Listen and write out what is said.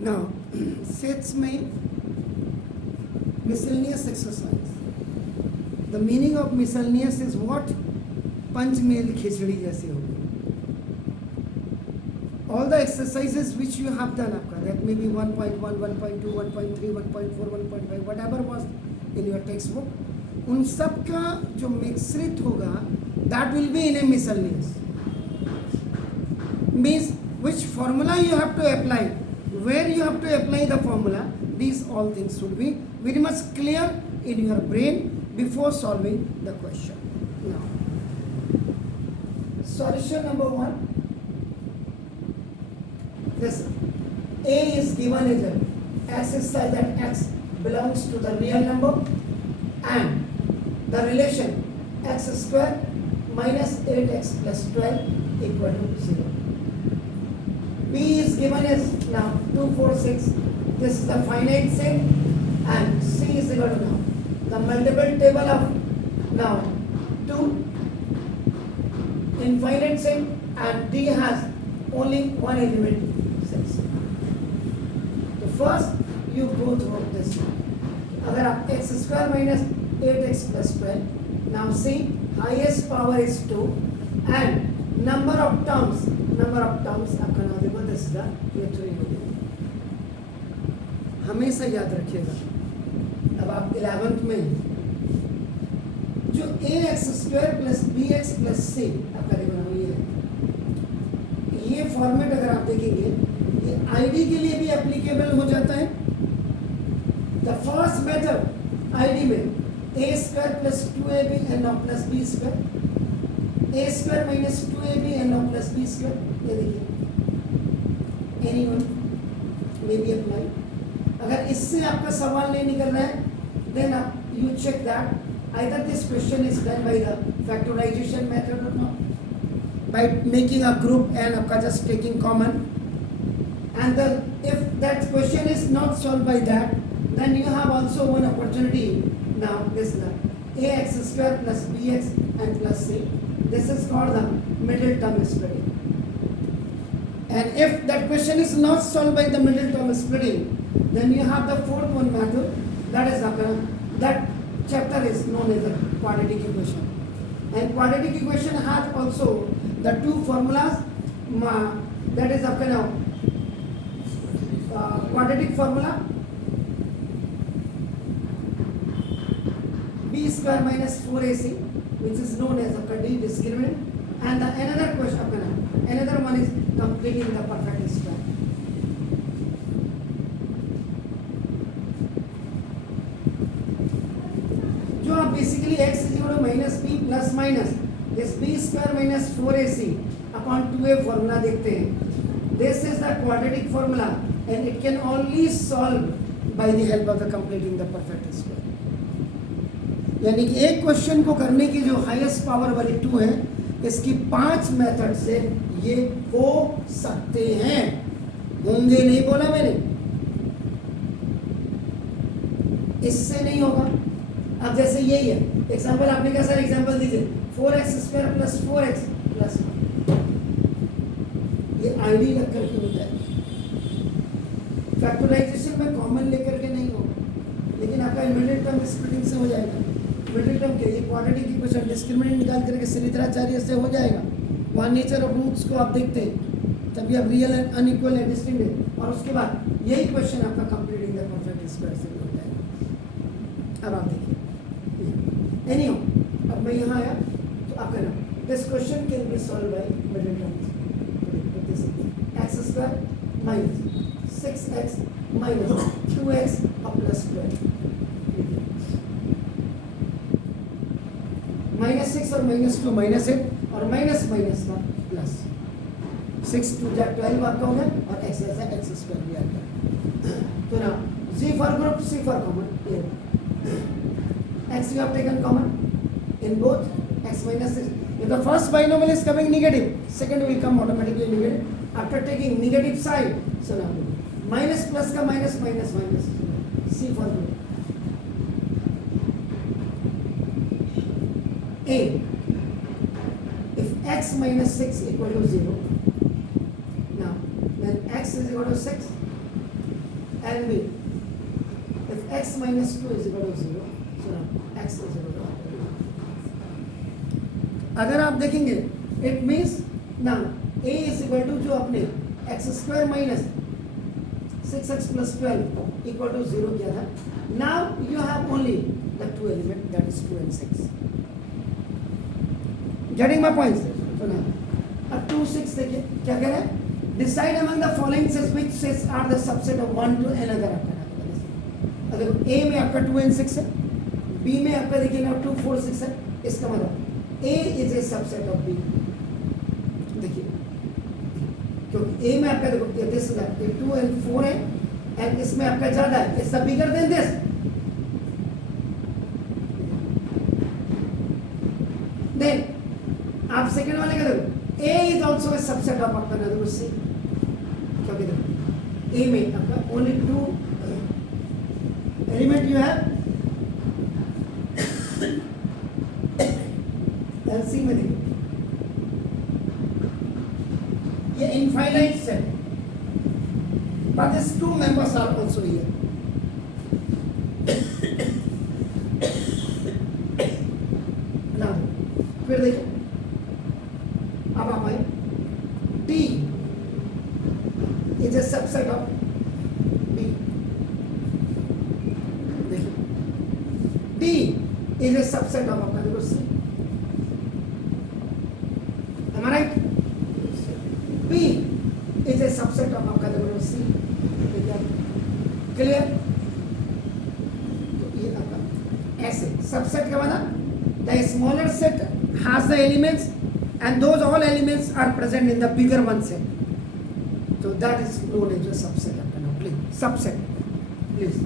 Now, sets में miscellaneous exercise. The meaning of miscellaneous is what? Panchmel खिचड़ी जैसे हो गई. All the exercises which you have done आपका, that may be 1.1, 1.2, 1.3, 1.4, 1.5, whatever was in your textbook, उन सब का जो मिश्रित होगा, that will be in a miscellaneous. Means which formula you have to apply, where you have to apply the formula, these all things should be very much clear in your brain before solving the question. Now, solution number 1. This A is given as a x is such that x belongs to the real number and the relation x square minus 8x plus 12 equal to 0. B is given as now 2, 4, 6. This is the finite set and C is equal to now the multiple table of now 2 infinite set and D has only one element 6. So first you go through this. अगर आप x square minus 8x plus 12 now see highest power is 2 and number of terms आपका नाम देखो this is the ये 3 हो गया. हमेशा याद रखिएगा अब आप 11th में जो ax square plus bx plus c आपका देखो ये फॉर्मेट अगर आप देखेंगे ये आईडी के लिए भी एप्लीकेबल हो जाता है. द फर्स्ट मेथड आईडी में A square plus 2ab and of plus B square A square minus 2ab and of plus B square ये देखिए एनीवन मे बी अप्लाई. अगर इससे आपका सवाल नहीं निकल रहा है देन आप you check that either this question is done by the factorization method और not by making a group and आपका just taking common and then if that question is not solved by that then you have also one opportunity now this is ax square plus bx and plus c. This is called the middle term splitting and if that question is not solved by the middle term splitting then you have the fourth one method that is that chapter is known as the quadratic equation and quadratic equation has also the two formulas that is आपका now quadratic formula b square minus 4ac which is known as आपका d discriminant and the another question आपका now another one is completing the perfect square. जो आप basically x is equal to minus b plus minus this b square minus 4ac upon 2a formula देखते हैं. This is the quadratic formula and it can only solve by the help of the completing the perfect square. यानी कि एक question को करने की जो highest power वाली 2 है इसकी 5 मेथड से ये हो सकते हैं. होंगे नहीं बोला मैंने, इससे नहीं होगा. अब जैसे यही है एग्जाम्पल आपने क्या सर एग्जाम्पल दीजिए 4x square plus 4x plus 1 ये आईडी लग करके होता है. फैक्टराइजेशन में कॉमन लेकर के नहीं होगा लेकिन आपका मिडिल टर्म स्प्लिटिंग से हो जाएगा. मिडिल टर्म के लिए क्वाड्रेटिक इक्वेशन डिस्क्रिमिनेंट निकाल करके सरित्राचार्य से हो जाएगा. वहाँ नेचर ऑफ रूट्स को आप देखते हैं तभी आप रियल एंड अनइक्वल है डिस्टिंक्ट है और उसके बाद यही क्वेश्चन आपका कंप्लीटिंग द परफेक्ट स्क्वायर से हो जाएगा. अब आप देखिए एनीहो अब मैं यहाँ आया तो आपका नाम this question can be solve by middle terms x square minus 6x minus 2x और प्लस 12 माइनस 6 और माइनस 2 माइनस 8 और माइनस माइनस का प्लस 6 2 जा 12 आपका हो गया और x जैसा x स्क्वायर भी आ गया. तो ना G for group C for common x you have taken common in both x minus 6. If the first binomial is coming negative, second will come automatically negative. After taking negative side, so now minus plus का minus minus minus C for group. A. If x minus 6 equal to 0, now then x is equal to 6 and B. If x minus 2 is equal to 0, so now x is equal to 0. अगर आप देखेंगे it means now a is equal to जो अपने x square minus 6x plus 12 equal to 0 किया था. Now you have only the two element, that is 2 and 6. Getting my points? So now अब 2 6 देखिए क्या कह रहा है. Decide among the following sets which sets are the subset of one to another. अगर A में आपका 2 and 6 है, B में आपका देखिए ना 2 4 6 है, इसका मतलब A is a subset of B. देखिए क्योंकि A में आपका देखो दिस इज 2 and 4 है एंड इसमें आपका ज्यादा है, it's bigger than this. Then आप सेकंड वाले का देखो A is also a subset of आपका ना देखो C, क्योंकि देखो A में आपका only 2 element you have and C में देखो ये infinite set, but these two members are also here. now फिर देखो अब आप आए D is a subset of B. देखिए D is a subset of आपका देखो C. Am I right? B is a subset of आपका देखो C. क्लियर? तो ये आपका ऐसे सबसेट का मतलब the smaller set has the elements and those all elements are present in the bigger one set. So that is known as a subset. Please, subset. Please.